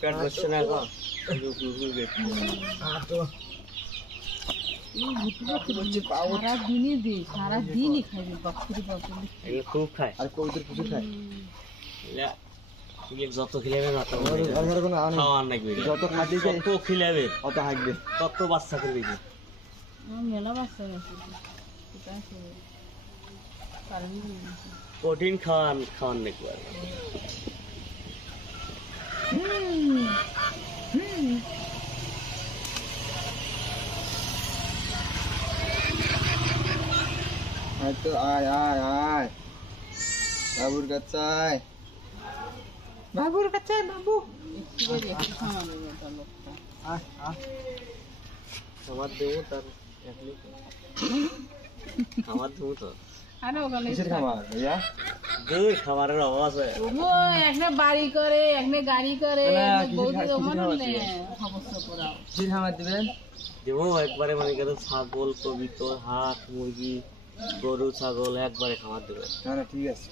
পেট বসছে না এখন সারাদিনই খাইবে বাপুরি বাপুরি এগুলো খুব খায় আর কবুতর প্রচুর খায়। যত খিলাবে না খাওয়ার নাকি যত খাদ্য যত খিলাবে অত হাঁকবে। তত বাচ্চা করবে কি মেলা বাচ্চা গেছে কঠিন খাওয়ার নাকি হয়তো আয় আয় আয় বাবুর কাছে বাবুর কাছে বাবু আয় আয় আমার দেবো তার আমার দেবো তো কিসের খাবার ভাইয়া? দুই খাবারের অভাব আছে একটা বাড়ি করে একটা গাড়ি করে কিসের খাবার দিবেন? দেবো একবারে মানে গেল ছাগল কবিতর হাঁস মুরগি গরু ছাগল একবারে খাবার দেবে না না ঠিক আছে।